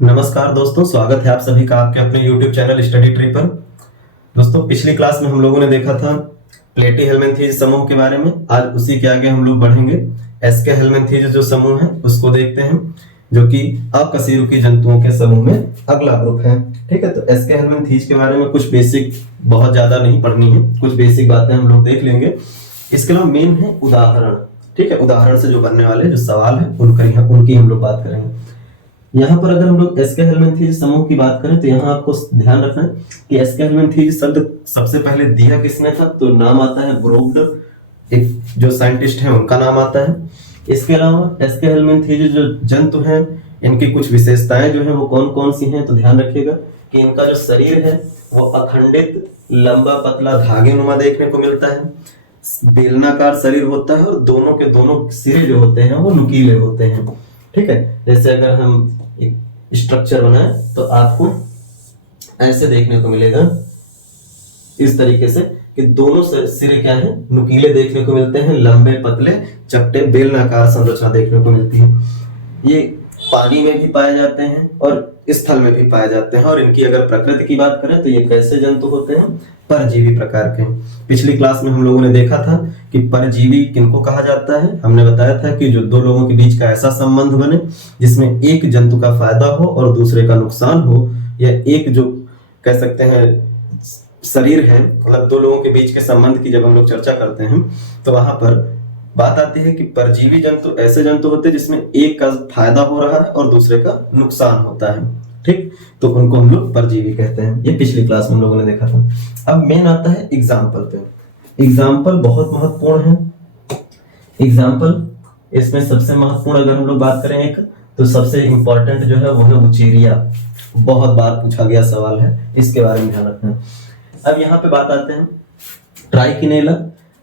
नमस्कार दोस्तों, स्वागत है आप सभी का आपके अपने YouTube चैनल स्टडी ट्री पर। दोस्तों, पिछली क्लास में हम लोगों ने देखा था प्लेटीहेल्मिन्थीज समूह के बारे में। आज उसी के आगे हम लोग बढ़ेंगे। एस्केहेल्मिन्थीज जो समूह है उसको देखते हैं, जो कि अकशेरुकी जंतुओं के समूह में अगला ग्रुप है। ठीक है, तो एस्केहेल्मिन्थीज के बारे में कुछ बेसिक, बहुत ज्यादा नहीं पढ़नी है, कुछ बेसिक बातें हम लोग देख लेंगे। इसके अलावा मेन है उदाहरण। ठीक है, उदाहरण से जो बनने वाले जो सवाल है उनकी हम लोग बात करेंगे। यहाँ पर अगर हम लोग एस्केहेल्मिन्थीज समूह की बात करें तो यहाँ आपको ध्यान रखना है कि एस्केहेल्मिन्थीज शब्द सबसे पहले दिया किसने था, तो नाम आता है ब्रोग्ड, एक जो साइंटिस्ट है उनका नाम आता है। इसके अलावा एस्केहेल्मिन्थीज जो जंतु हैं इनकी कुछ विशेषताएं जो है वो कौन कौन सी हैं, तो ध्यान रखिएगा कि इनका जो शरीर है वो अखंडित लंबा पतला धागे नुमा देखने को मिलता है, बेलनाकार शरीर होता है और दोनों के दोनों सिरे जो होते हैं वो नुकीले होते हैं। ठीक है, जैसे अगर हम एक स्ट्रक्चर बनाए तो आपको ऐसे देखने को मिलेगा, इस तरीके से कि दोनों सिरे क्या है, नुकीले देखने को मिलते हैं, लंबे पतले चपटे बेलनाकार संरचना देखने को मिलती है। ये पानी में भी पाए जाते हैं और स्थल में भी पाए जाते हैं। और इनकी अगर प्रकृति की बात करें तो ये कैसे जंतु होते हैं, परजीवी प्रकार के। पिछली क्लास में हम लोगों ने देखा था कि परजीवी किनको कहा जाता है। हमने बताया था कि जो दो लोगों के बीच का ऐसा संबंध बने जिसमें एक जंतु का फायदा हो और दूसरे का नुकसान हो, या एक जो कह सकते हैं शरीर है, मतलब दो लोगों के बीच के संबंध की जब हम लोग चर्चा करते हैं तो वहां पर बात आती है कि परजीवी जंतु ऐसे जंतु होते हैं जिसमें एक का फायदा हो रहा है और दूसरे का नुकसान होता है। ठीक, तो उनको हम लोग परजीवी कहते हैं। ये पिछली क्लास में हम लोगों ने देखा था। अब मेन आता है एग्जाम्पल पे। एग्जाम्पल बहुत महत्वपूर्ण है। एग्जाम्पल इसमें सबसे महत्वपूर्ण अगर हम लोग बात करें एक, तो सबसे इंपॉर्टेंट जो है वो है वुचेरिया। बहुत बार पूछा गया सवाल है, इसके बारे में ध्यान रखना। अब यहाँ पे बात आते हैं ट्राइकिनेला।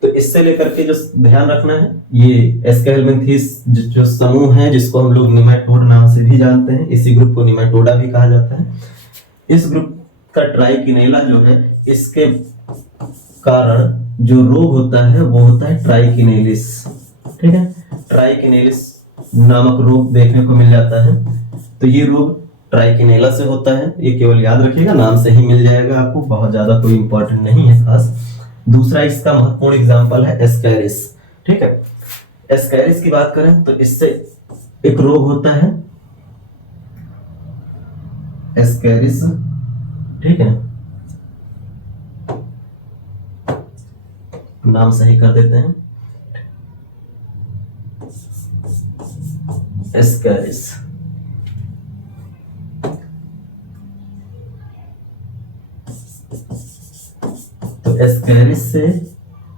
तो इससे लेकर के जो ध्यान रखना है, ये एस्केहेल्मिन्थीज जो समूह है जिसको हम लोग निमेटोड नाम से भी जानते हैं, इसी ग्रुप को निमेटोडा भी कहा जाता है। इस ग्रुप का ट्राइकिनेला जो है, इसके कारण जो रोग होता है वो होता है ट्राइकिनेलिस। ठीक है, ट्राइकिनेलिस नामक रोग देखने को मिल जाता है। तो ये रोग ट्राइकिनेला से होता है, ये केवल याद रखिएगा, नाम से ही मिल जाएगा आपको, बहुत ज्यादा कोई इंपॉर्टेंट नहीं है खास। दूसरा इसका महत्वपूर्ण एग्जाम्पल है एस्कैरिस। ठीक है, एस्कैरिस की बात करें तो इससे एक रोग होता है एस्कैरिस। ठीक है, नाम सही कर देते हैं, एस्कैरिस। तो एस्कैरिस से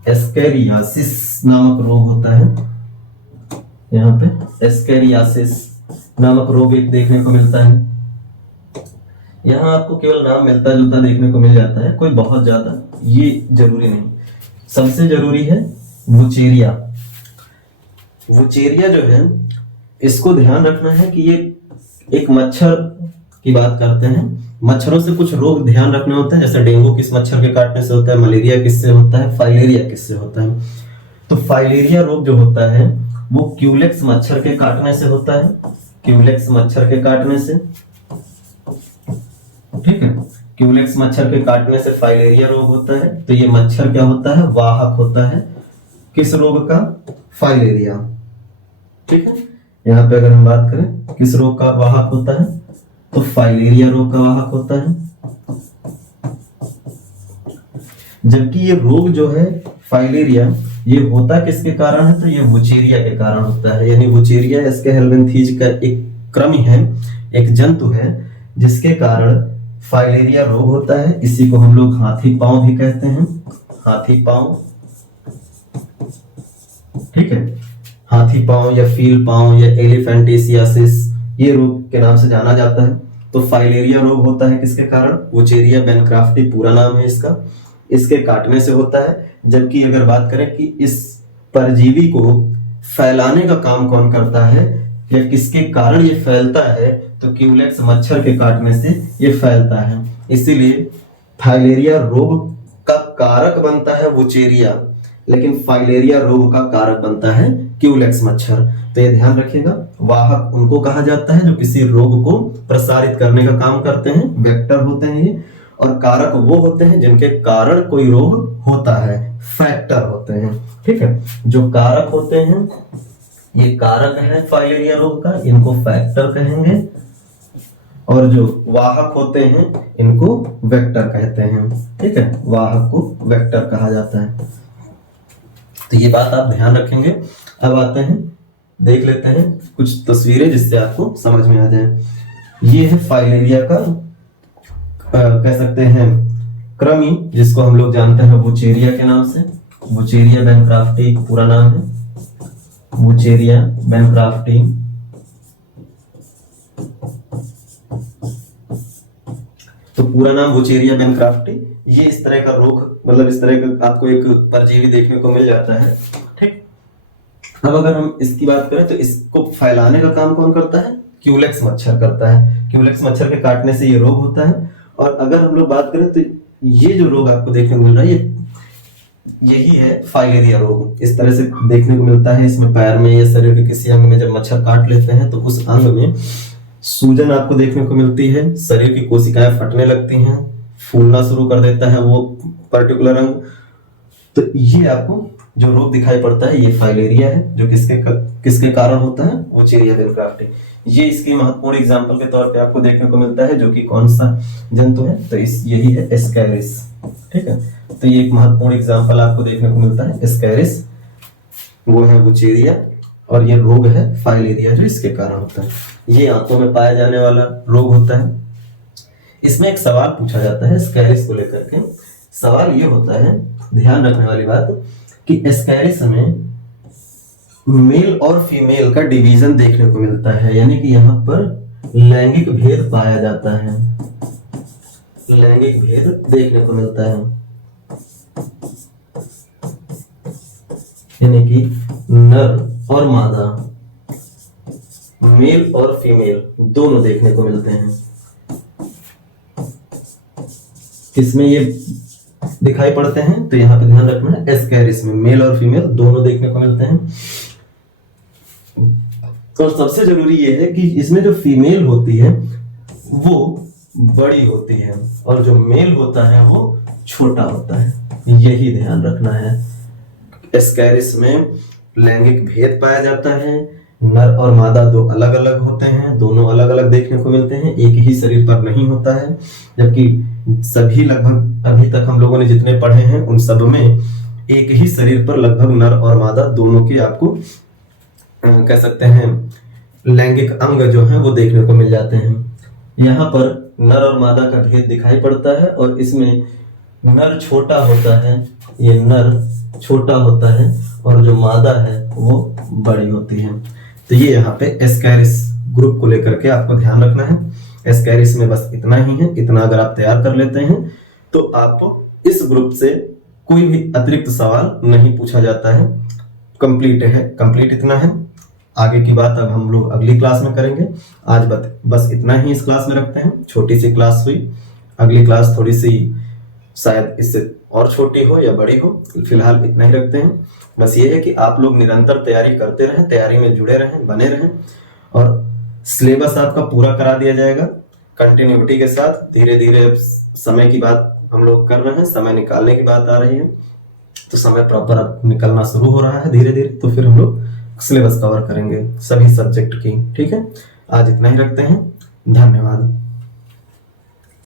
एस्केरियासिस नामक रोग होता है। यहाँ पे एस्केरियासिस नामक रोग एक देखने को मिलता है। यहाँ आपको केवल नाम मिलता जुलता देखने को मिल जाता है, कोई बहुत ज्यादा ये जरूरी नहीं। सबसे जरूरी है वुचेरिया। वुचेरिया जो है, इसको ध्यान रखना है कि ये एक मच्छर की बात करते हैं। मच्छरों से कुछ रोग ध्यान रखने होते हैं, जैसे डेंगू किस मच्छर के काटने से होता है, मलेरिया किससे होता है, फाइलेरिया किससे होता है। तो फाइलेरिया रोग जो होता है वो क्यूलेक्स मच्छर के काटने से होता है, क्यूलेक्स मच्छर के काटने से। ठीक है, क्यूलेक्स मच्छर के काटने से फाइलेरिया रोग होता है। तो ये मच्छर क्या होता है, वाहक होता है किस रोग का, फाइलेरिया। ठीक है, यहाँ पे अगर हम बात करें किस रोग का वाहक होता है, तो फाइलेरिया रोग का वाहक होता है। जबकि ये रोग जो है फाइलेरिया, ये होता किसके कारण है, तो ये वुचेरिया के कारण होता है। यानी वुचेरिया एस्केहेल्मिन्थीज का एक क्रम है, एक जंतु है जिसके कारण फाइलेरिया रोग होता है। इसी को हम लोग हाथी पांव भी कहते हैं, हाथी पांव। ठीक है, हाथी पांव या फील पांव या एलिफेंटिसियासिस, ये रोग के नाम से जाना जाता है। तो फाइलेरिया रोग होता है किसके कारण, वुचेरिया बेनक्राफ्टी पूरा नाम है इसका, इसके काटने से होता है। जबकि अगर बात करें कि इस परजीवी को फैलाने का काम कौन करता है या किसके कारण ये फैलता है, तो क्यूलेक्स मच्छर के काटने से ये फैलता है। इसीलिए फाइलेरिया रोग का कारक बनता है वुचेरिया, लेकिन फाइलेरिया रोग का कारक बनता है क्यूलेक्स मच्छर। तो ये ध्यान रखिएगा, वाहक उनको कहा जाता है जो किसी रोग को प्रसारित करने का काम करते हैं, वेक्टर होते हैं ये, और कारक वो होते हैं जिनके कारण कोई रोग होता है, फैक्टर होते हैं। ठीक है, जो कारक होते हैं ये कारक है फाइलेरिया रोग का, इनको फैक्टर कहेंगे, और जो वाहक होते हैं इनको वेक्टर कहते हैं। ठीक है, वाहक को वेक्टर कहा जाता है। तो ये बात आप ध्यान रखेंगे। अब आते हैं, देख लेते हैं कुछ तस्वीरें जिससे आपको समझ में आ जाए। ये है फाइलेरिया का कह सकते हैं कृमि, जिसको हम लोग जानते हैं वुचेरिया के नाम से। वुचेरिया बैनक्राफ्टी पूरा नाम है, वुचेरिया बैनक्राफ्टी। तो पूरा नाम वुचेरिया बैनक्राफ्टी। ये इस तरह का रोग, मतलब इस तरह का आपको एक परजीवी देखने को मिल जाता है। ठीक, अब अगर हम इसकी बात करें तो इसको फैलाने का काम कौन करता है? क्यूलेक्स मच्छर करता है। क्यूलेक्स मच्छर के काटने से ये रोग होता है। और अगर हम लोग बात करें तो ये जो रोग आपको देखने को मिल रहा है यही है फाइलेरिया रोग। इस तरह से देखने को मिलता है। इसमें पैर में या शरीर के किसी अंग में जब मच्छर काट लेते हैं तो उस अंग में सूजन आपको देखने को मिलती है, शरीर की कोशिकाएं फटने लगती हैं, फूलना शुरू कर देता है वो पर्टिकुलर अंग। तो ये आपको जो रोग दिखाई पड़ता है ये फाइलेरिया है, जो किसके कारण होता है? वुचेरिया बैनक्राफ्टी। ये इसकी महत्वपूर्ण एग्जांपल के तौर पे आपको देखने को मिलता है, जो कि कौन सा जंतु है? तो यही है एस्कैरिस। ठीक है, तो ये एक महत्वपूर्ण एग्जांपल आपको देखने को मिलता है एस्कैरिस, वो है वुचेरिया, और ये रोग है फाइलेरिया जो इसके कारण होता है। ये आंतों में पाया जाने वाला रोग होता है। इसमें एक सवाल पूछा जाता है एस्कैरिस को लेकर के। सवाल ये होता है, ध्यान रखने वाली बात, कि एस्कैरिस में मेल और फीमेल का डिवीजन देखने को मिलता है, यानी कि यहाँ पर लैंगिक भेद पाया जाता है, लैंगिक भेद देखने को मिलता है, यानी कि नर और मादा, मेल और फीमेल दोनों देखने को मिलते हैं। इसमें ये दिखाई पड़ते हैं, तो यहाँ पे ध्यान रखना है एस्कैरिस में मेल और फीमेल दोनों देखने को मिलते हैं। और सबसे जरूरी ये है कि इसमें जो फीमेल होती है वो बड़ी होती है और जो मेल होता है वो छोटा होता है, यही ध्यान रखना है। एस्कैरिस में लैंगिक भेद पाया जाता है, नर और मादा दो अलग अलग होते हैं, दोनों अलग अलग देखने को मिलते हैं, एक ही शरीर पर नहीं होता है। जबकि सभी लगभग अभी तक हम लोगों ने जितने पढ़े हैं उन सब में एक ही शरीर पर लगभग नर और मादा दोनों के आपको कह सकते हैं लैंगिक अंग जो है वो देखने को मिल जाते हैं। यहाँ पर नर और मादा का भेद दिखाई पड़ता है और इसमें नर छोटा होता है, ये नर छोटा होता है और जो मादा है वो बड़ी होती है। तो ये यहाँ पे एस्कैरिस ग्रुप को लेकर के आपको ध्यान रखना है। एस्कैरिस में बस इतना ही है, इतना अगर आप तैयार कर लेते हैं तो आपको इस ग्रुप से कोई भी अतिरिक्त सवाल नहीं पूछा जाता है। कंप्लीट है, कंप्लीट इतना है। आगे की बात अब हम लोग अगली क्लास में करेंगे। आज बस इतना ही इस क्लास में रखते हैं। छोटी सी क्लास हुई, अगली क्लास थोड़ी सी शायद इससे और छोटी हो या बड़ी हो, फिलहाल इतना ही रखते हैं। बस ये है कि आप लोग निरंतर तैयारी करते रहें, तैयारी में जुड़े रहें, बने रहें, और सिलेबस आपका पूरा करा दिया जाएगा कंटिन्यूटी के साथ। धीरे धीरे समय की बात हम लोग कर रहे हैं, समय निकालने की बात आ रही है, तो समय प्रॉपर अब निकलना शुरू हो रहा है धीरे धीरे। तो फिर हम लोग सिलेबस कवर करेंगे सभी सब्जेक्ट की। ठीक है, आज इतना ही रखते हैं। धन्यवाद।